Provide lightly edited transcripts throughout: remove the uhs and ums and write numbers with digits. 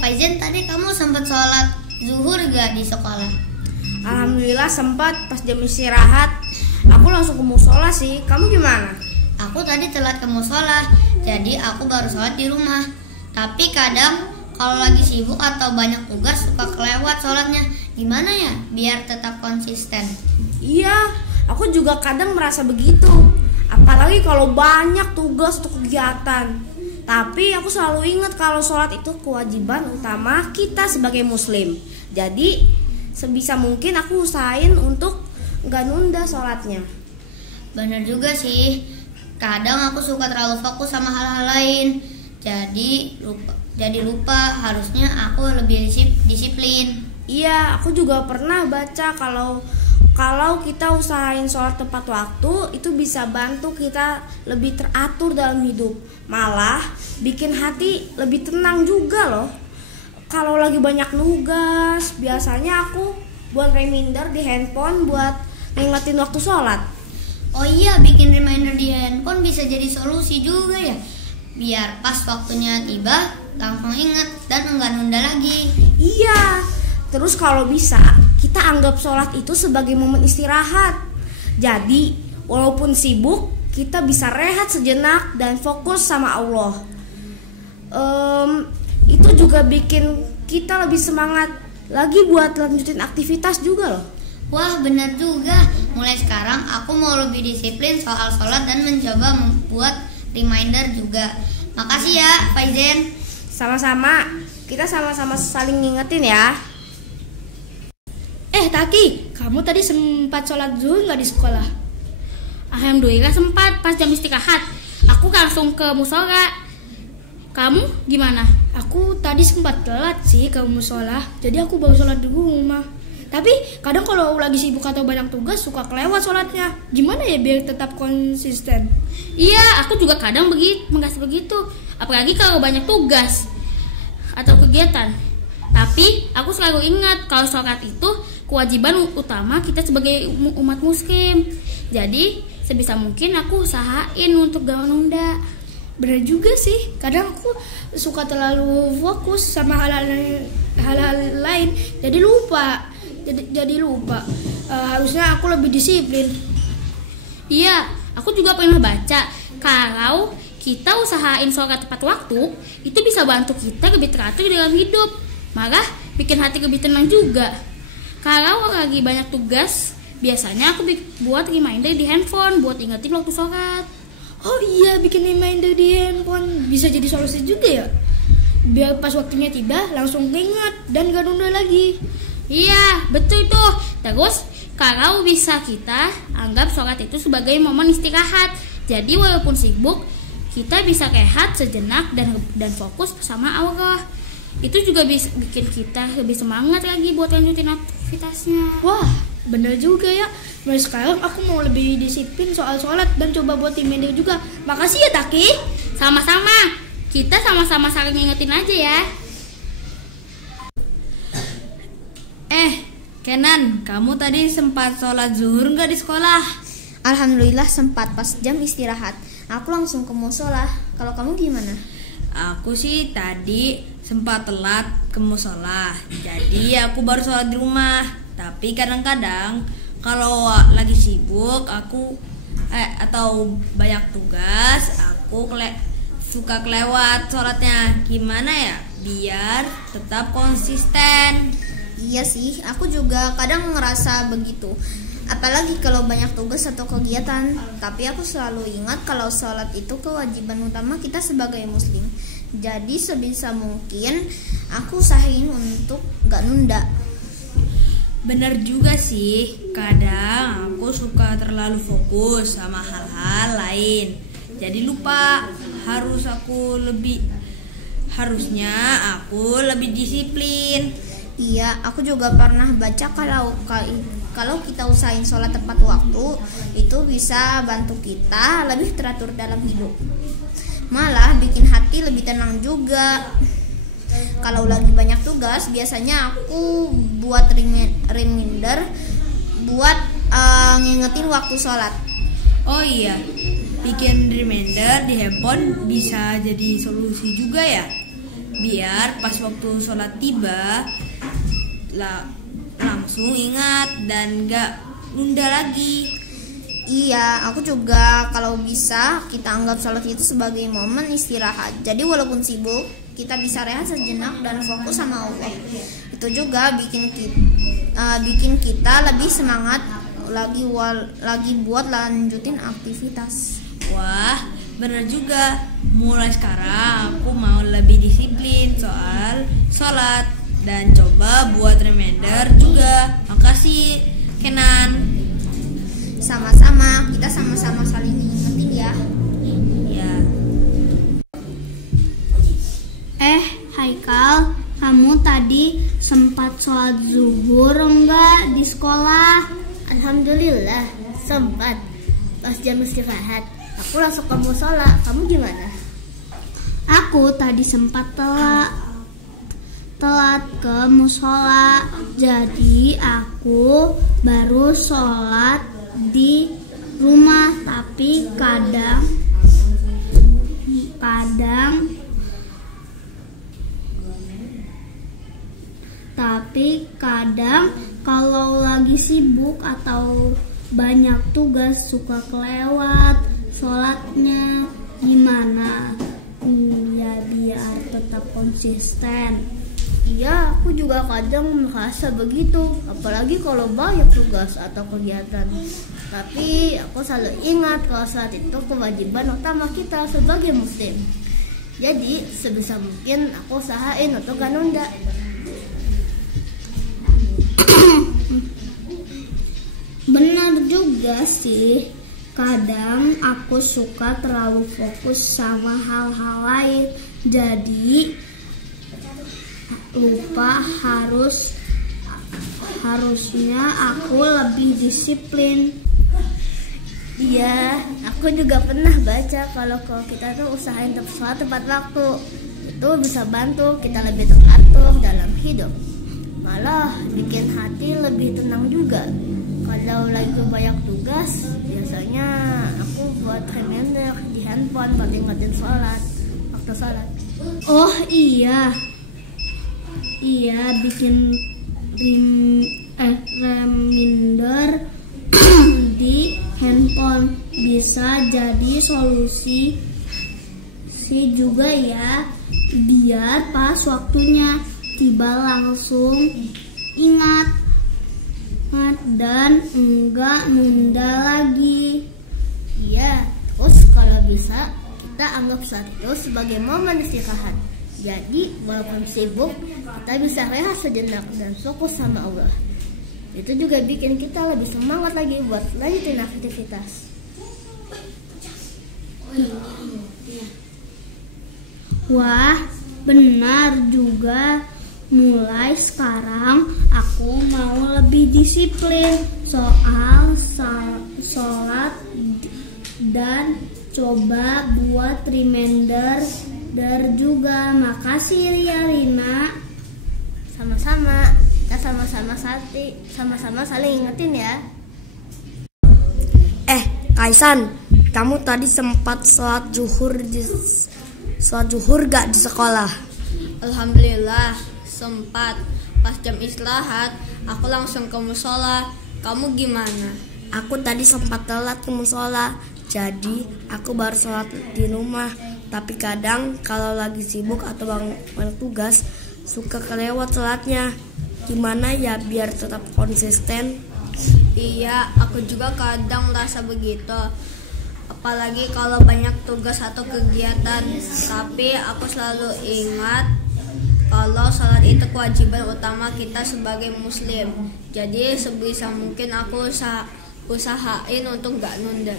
Faizan, tadi kamu sempat sholat zuhur gak di sekolah? Alhamdulillah sempat. Pas jam istirahat aku langsung ke musola sih. Kamu gimana? Aku tadi telat ke musola, jadi aku baru sholat di rumah. Tapi kadang kalau lagi sibuk atau banyak tugas suka kelewat sholatnya. Gimana ya biar tetap konsisten? Iya, aku juga kadang merasa begitu. Apalagi kalau banyak tugas atau kegiatan. Tapi aku selalu ingat kalau sholat itu kewajiban utama kita sebagai muslim. Jadi sebisa mungkin aku usahain untuk gak nunda sholatnya. Bener juga sih. Kadang aku suka terlalu fokus sama hal-hal lain. Jadi lupa harusnya aku lebih disiplin. Iya, aku juga pernah baca kalau kita usahain sholat tepat waktu, itu bisa bantu kita lebih teratur dalam hidup. Malah bikin hati lebih tenang juga loh. Kalau lagi banyak nugas, biasanya aku buat reminder di handphone buat ngingetin waktu sholat. Oh iya, bikin reminder di handphone bisa jadi solusi juga ya. Biar pas waktunya tiba langsung ingat dan enggak nunda lagi. Iya. Terus kalau bisa kita anggap sholat itu sebagai momen istirahat. Jadi walaupun sibuk kita bisa rehat sejenak dan fokus sama Allah. Itu juga bikin kita lebih semangat lagi buat lanjutin aktivitas juga loh. Wah, benar juga. Mulai sekarang aku mau lebih disiplin soal sholat dan mencoba membuat reminder juga. Makasih ya Faizan. Sama-sama. Kita sama-sama saling ngingetin ya. Taki, kamu tadi sempat sholat zuhur nggak di sekolah? Alhamdulillah sempat pas jam istirahat. Aku langsung ke musola. Kamu gimana? Aku tadi sempat telat sih ke musola, jadi aku baru sholat di rumah. Tapi kadang kalau lagi sibuk atau banyak tugas suka kelewat sholatnya. Gimana ya biar tetap konsisten? Iya, aku juga kadang merasa begitu. Apalagi kalau banyak tugas atau kegiatan. Tapi aku selalu ingat kalau sholat itu kewajiban utama kita sebagai umat muslim. Jadi sebisa mungkin aku usahain untuk gak nunda. Benar juga sih. Kadang aku suka terlalu fokus sama hal-hal lain, jadi lupa. Harusnya aku lebih disiplin. Iya, aku juga pernah baca kalau kita usahain sholat tepat waktu, itu bisa bantu kita lebih teratur dalam hidup. Malah bikin hati lebih tenang juga. Kalau lagi banyak tugas, biasanya aku buat reminder di handphone buat ingetin waktu sholat. Oh iya, bikin reminder di handphone bisa jadi solusi juga ya. Biar pas waktunya tiba langsung ingat dan gak nunda lagi. Iya, betul tuh. Terus kalau bisa kita anggap sholat itu sebagai momen istirahat. Jadi walaupun sibuk, kita bisa rehat sejenak dan fokus sama Allah. Itu juga bisa bikin kita lebih semangat lagi buat lanjutin aktivitasnya. Wah, bener juga ya. Mulai sekarang aku mau lebih disiplin soal sholat dan coba buat reminder juga. Makasih ya Taki. Sama-sama. Kita sama-sama saling ngingetin aja ya. Kenan, kamu tadi sempat sholat zuhur nggak di sekolah? Alhamdulillah sempat. Pas jam istirahat aku langsung ke musola. Kalau kamu gimana? Aku sih tadi sempat telat ke musola, jadi aku baru sholat di rumah. Tapi kadang-kadang kalau lagi sibuk atau banyak tugas, aku suka kelewat sholatnya. Gimana ya biar tetap konsisten? Iya sih, aku juga kadang ngerasa begitu. Apalagi kalau banyak tugas atau kegiatan. Tapi aku selalu ingat kalau sholat itu kewajiban utama kita sebagai muslim. Jadi sebisa mungkin aku usahain untuk gak nunda. Bener juga sih, kadang aku suka terlalu fokus sama hal-hal lain. Jadi lupa harusnya aku lebih disiplin. Iya, aku juga pernah baca kalau kita usahain sholat tepat waktu, itu bisa bantu kita lebih teratur dalam hidup. Malah bikin hati lebih tenang juga. Kalau lagi banyak tugas, biasanya aku buat reminder buat ngingetin waktu sholat. Oh iya, bikin reminder di handphone bisa jadi solusi juga ya. biar pas waktu sholat tiba langsung ingat dan gak nunda lagi. Iya, aku juga kalau bisa kita anggap sholat itu sebagai momen istirahat. Jadi walaupun sibuk, kita bisa rehat sejenak dan fokus sama Allah. Itu juga bikin kita lebih semangat lagi buat lanjutin aktivitas. Wah, bener juga. Mulai sekarang aku mau lebih disiplin soal sholat dan coba buat reminder juga. Makasih Kenan. Sama-sama, kita sama-sama saling ingetin ya. Ya. Haikal, kamu tadi sempat sholat zuhur enggak di sekolah? Alhamdulillah sempat. Pas jam istirahat aku langsung ke musola. Kamu gimana? Aku tadi sempat telat ke musola, jadi aku baru sholat di rumah. Tapi kadang kalau lagi sibuk atau banyak tugas suka kelewat sholatnya. Gimana ya biar tetap konsisten? Iya, aku juga kadang merasa begitu, apalagi kalau banyak tugas atau kegiatan. Tapi aku selalu ingat kalau saat itu kewajiban utama kita sebagai muslim. Jadi sebisa mungkin aku usahain untuk gak nunda. Benar juga sih. Kadang aku suka terlalu fokus sama hal-hal lain, jadi lupa harusnya aku lebih disiplin. Iya, aku juga pernah baca kalau kita tuh usahain sholat tepat waktu, itu bisa bantu kita lebih teratur dalam hidup. Malah bikin hati lebih tenang juga. Kalau lagi banyak tugas, biasanya aku buat reminder di handphone buat ingetin waktu sholat. Oh iya, bikin reminder di handphone bisa jadi solusi juga ya, biar pas waktunya tiba langsung ingat dan enggak nunda lagi. Iya, terus kalau bisa kita anggap saat itu sebagai momen istirahat. Jadi walaupun sibuk, kita bisa rehat sejenak dan fokus sama Allah. Itu juga bikin kita lebih semangat lagi buat lanjutin aktivitas. Wah, benar juga. Mulai sekarang aku mau lebih disiplin soal sholat dan coba buat reminder juga. Makasih Ria Rina. Sama-sama, kita sama-sama saling ingetin ya. Kaisan, kamu tadi sempat sholat zuhur gak di sekolah? Alhamdulillah sempat. Pas jam istirahat aku langsung ke musola. Kamu gimana? Aku tadi sempat telat ke musola, jadi aku baru sholat di rumah. Tapi kadang kalau lagi sibuk atau banyak tugas suka kelewat sholatnya. Gimana ya biar tetap konsisten? Iya, aku juga kadang merasa begitu. Apalagi kalau banyak tugas atau kegiatan. Tapi aku selalu ingat kalau sholat itu kewajiban utama kita sebagai muslim. Jadi sebisa mungkin aku usahain untuk gak nunda.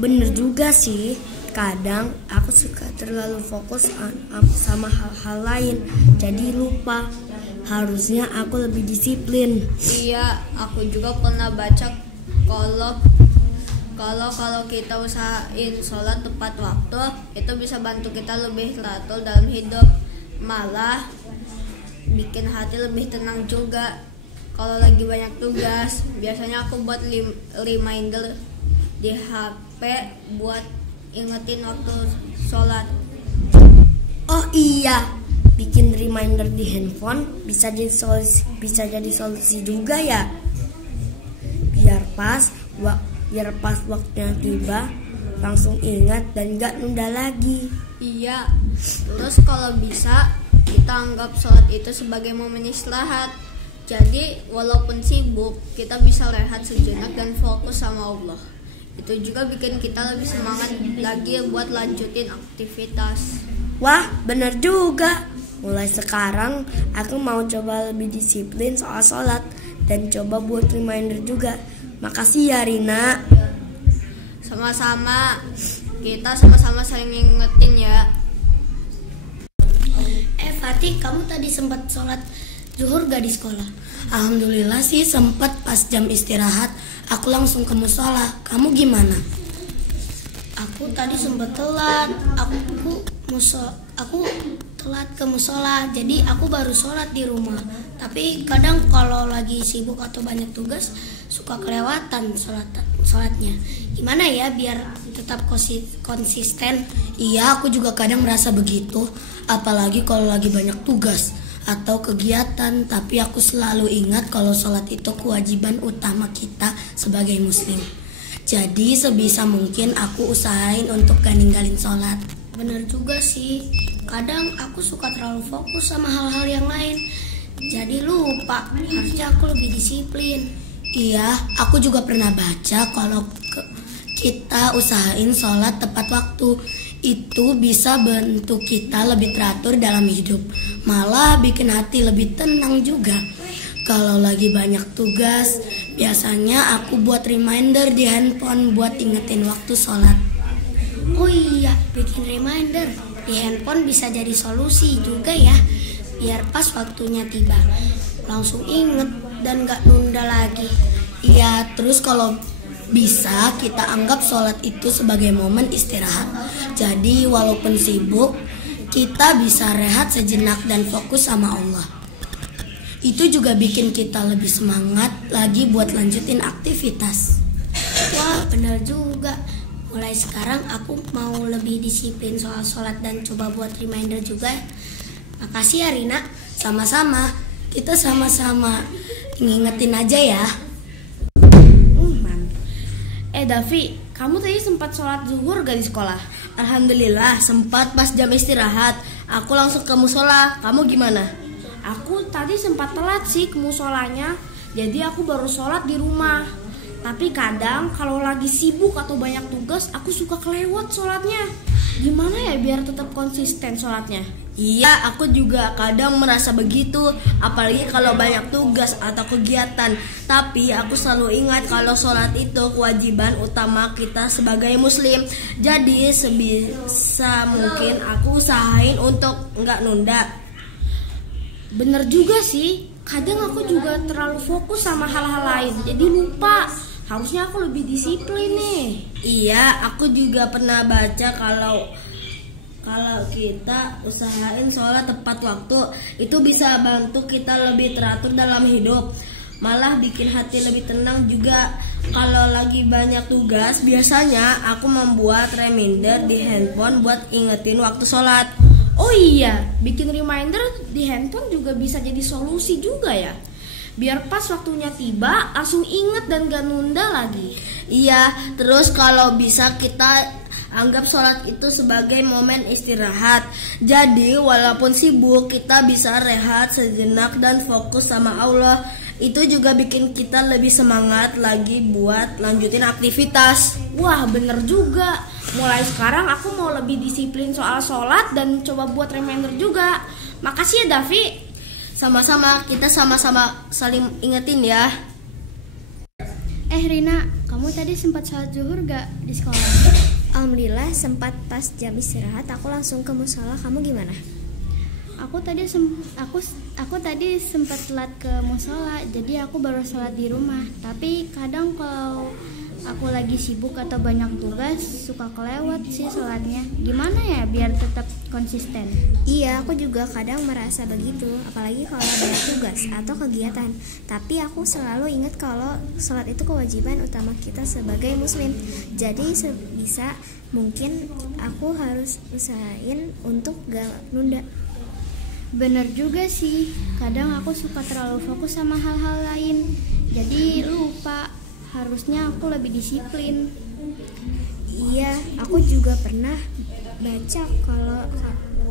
Bener juga sih. Kadang aku suka terlalu fokus sama hal-hal lain, jadi lupa. Harusnya aku lebih disiplin. Iya, aku juga pernah baca kalau kita usahain sholat tepat waktu, itu bisa bantu kita lebih teratur dalam hidup. Malah bikin hati lebih tenang juga. Kalau lagi banyak tugas, biasanya aku buat reminder di HP buat ingetin waktu sholat. Oh iya, bikin reminder di handphone bisa jadi solusi juga ya. Biar pas waktunya tiba langsung ingat dan gak nunda lagi. Iya, terus kalau bisa kita anggap sholat itu sebagai momen istirahat. Jadi walaupun sibuk, kita bisa rehat sejenak dan fokus sama Allah. Itu juga bikin kita lebih semangat lagi buat lanjutin aktivitas. Wah, bener juga. Mulai sekarang aku mau coba lebih disiplin soal sholat dan coba buat reminder juga. Makasih ya Rina. Sama-sama, kita sama-sama saling ngingetin ya. Fatih, kamu tadi sempat sholat zuhur gak di sekolah? Alhamdulillah sih sempat. Pas jam istirahat aku langsung ke musola. Kamu gimana? Aku tadi sempat telat. Aku telat ke musola, jadi aku baru sholat di rumah. Tapi kadang kalau lagi sibuk atau banyak tugas suka kelewatan sholatnya. Gimana ya biar tetap konsisten? Iya, aku juga kadang merasa begitu. Apalagi kalau lagi banyak tugas atau kegiatan. Tapi aku selalu ingat kalau sholat itu kewajiban utama kita sebagai muslim. Jadi sebisa mungkin aku usahain untuk gak ninggalin sholat. Bener juga sih. Kadang aku suka terlalu fokus sama hal-hal yang lain, jadi lupa. Harusnya aku lebih disiplin. Iya, aku juga pernah baca kalau kita usahain sholat tepat waktu, itu bisa bantu kita lebih teratur dalam hidup. Malah bikin hati lebih tenang juga. Kalau lagi banyak tugas, biasanya aku buat reminder di handphone buat ingetin waktu sholat. Oh iya, bikin reminder di handphone bisa jadi solusi juga ya. Biar pas waktunya tiba langsung inget dan gak nunda lagi. Iya, terus kalau bisa kita anggap sholat itu sebagai momen istirahat. Jadi walaupun sibuk, kita bisa rehat sejenak dan fokus sama Allah. Itu juga bikin kita lebih semangat lagi buat lanjutin aktivitas. Wah, benar juga. Mulai sekarang aku mau lebih disiplin soal sholat dan coba buat reminder juga. Makasih ya Rina. Sama-sama. Kita sama-sama ngingetin aja ya. Davi, kamu tadi sempat sholat zuhur gak di sekolah? Alhamdulillah sempat. Pas jam istirahat aku langsung ke musola. Kamu gimana? Aku tadi sempat telat sih ke musolanya, jadi aku baru sholat di rumah. Tapi kadang kalau lagi sibuk atau banyak tugas, aku suka kelewat sholatnya. Gimana ya biar tetap konsisten sholatnya? Iya, aku juga kadang merasa begitu, apalagi kalau banyak tugas atau kegiatan. Tapi aku selalu ingat kalau sholat itu kewajiban utama kita sebagai muslim. Jadi sebisa mungkin aku usahain untuk nggak nunda. Bener juga sih, kadang aku juga terlalu fokus sama hal-hal lain, jadi lupa. Harusnya aku lebih disiplin nih. Iya, aku juga pernah baca kalau kita usahain sholat tepat waktu, itu bisa bantu kita lebih teratur dalam hidup. Malah bikin hati lebih tenang juga. Kalau lagi banyak tugas, biasanya aku membuat reminder di handphone buat ingetin waktu sholat. Oh iya, bikin reminder di handphone juga bisa jadi solusi juga ya. Biar pas waktunya tiba langsung inget dan gak nunda lagi. Iya, terus kalau bisa kita anggap sholat itu sebagai momen istirahat. Jadi walaupun sibuk, kita bisa rehat sejenak dan fokus sama Allah. Itu juga bikin kita lebih semangat lagi buat lanjutin aktivitas. Wah, bener juga. Mulai sekarang aku mau lebih disiplin soal sholat dan coba buat reminder juga. Makasih ya Davi. Sama-sama, kita sama-sama saling ingetin ya. Rina, kamu tadi sempat sholat zuhur gak di sekolah? Alhamdulillah sempat. Pas jam istirahat aku langsung ke musola. Kamu gimana? Aku tadi sempat telat ke musola, jadi aku baru sholat di rumah. Tapi kadang kalau aku lagi sibuk atau banyak tugas suka kelewat sih sholatnya. Gimana ya biar tetap konsisten? Iya, aku juga kadang merasa begitu, apalagi kalau banyak tugas atau kegiatan. Tapi aku selalu ingat kalau sholat itu kewajiban utama kita sebagai muslim. Jadi sebisa mungkin aku harus usahain untuk gak nunda. Bener juga sih, kadang aku suka terlalu fokus sama hal-hal lain, jadi lupa. Harusnya aku lebih disiplin. Iya, aku juga pernah baca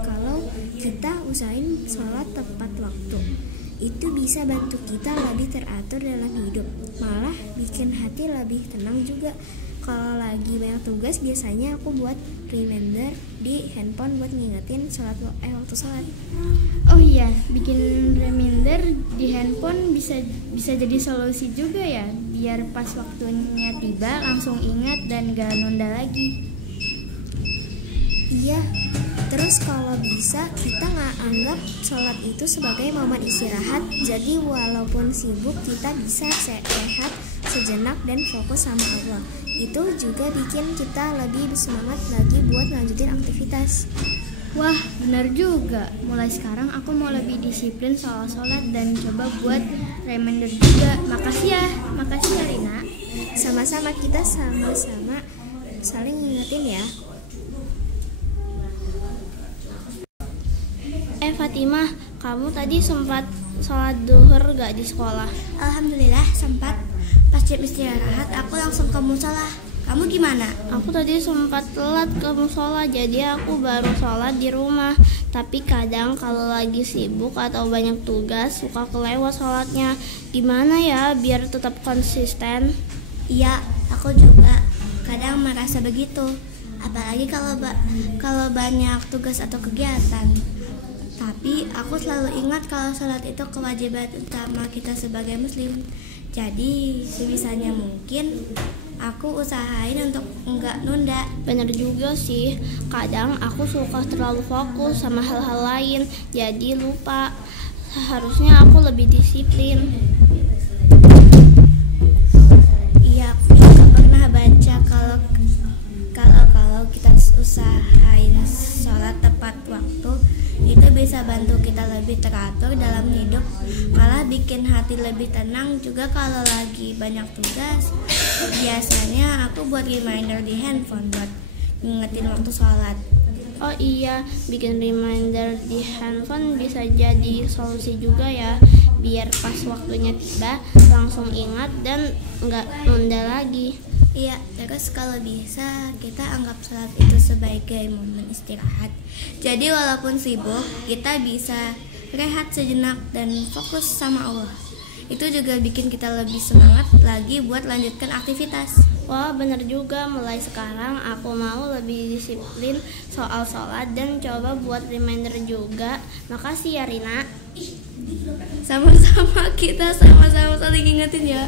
kalau kita usahain sholat tepat waktu, itu bisa bantu kita lebih teratur dalam hidup, malah bikin hati lebih tenang juga. Kalau lagi banyak tugas, biasanya aku buat reminder di handphone buat ngingetin waktu sholat. Oh iya, bikin reminder di handphone bisa jadi solusi juga ya, biar pas waktunya tiba langsung ingat dan gak nunda lagi. Iya, terus kalau bisa kita nggak anggap sholat itu sebagai momen istirahat. Jadi walaupun sibuk, kita bisa sehat sejenak dan fokus sama Allah. Itu juga bikin kita lebih bersemangat lagi buat lanjutin aktivitas. Wah, benar juga. Mulai sekarang aku mau lebih disiplin soal sholat dan coba buat reminder juga. Makasih ya Rina. Sama-sama, kita sama-sama saling ngingetin ya. Fatimah, kamu tadi sempat sholat duhur gak di sekolah? Alhamdulillah sempat. Pas jam istirahat aku langsung ke musola. Kamu gimana? Aku tadi sempat telat ke musola, jadi aku baru sholat di rumah. Tapi kadang kalau lagi sibuk atau banyak tugas suka kelewat sholatnya. Gimana ya biar tetap konsisten? Iya, aku juga kadang merasa begitu. Apalagi kalau banyak tugas atau kegiatan. Tapi aku selalu ingat kalau sholat itu kewajiban utama kita sebagai muslim. Jadi sebisanya mungkin aku usahain untuk enggak nunda. Bener juga sih, kadang aku suka terlalu fokus sama hal-hal lain, jadi lupa. Seharusnya aku lebih disiplin. Iya, aku juga pernah baca kalau kita usahain sholat tepat waktu, itu bisa bantu kita lebih teratur dalam hidup, malah bikin hati lebih tenang juga. Kalau lagi banyak tugas, biasanya aku buat reminder di handphone buat ngingetin waktu sholat. Oh iya, bikin reminder di handphone bisa jadi solusi juga ya, biar pas waktunya tiba langsung ingat dan nggak nunda lagi. Iya, terus kalau bisa kita anggap sholat itu sebagai momen istirahat. Jadi walaupun sibuk, kita bisa rehat sejenak dan fokus sama Allah. Itu juga bikin kita lebih semangat lagi buat lanjutkan aktivitas. Wah, bener juga. Mulai sekarang aku mau lebih disiplin soal sholat dan coba buat reminder juga. Makasih ya Rina. Sama-sama, kita sama-sama saling ingetin ya.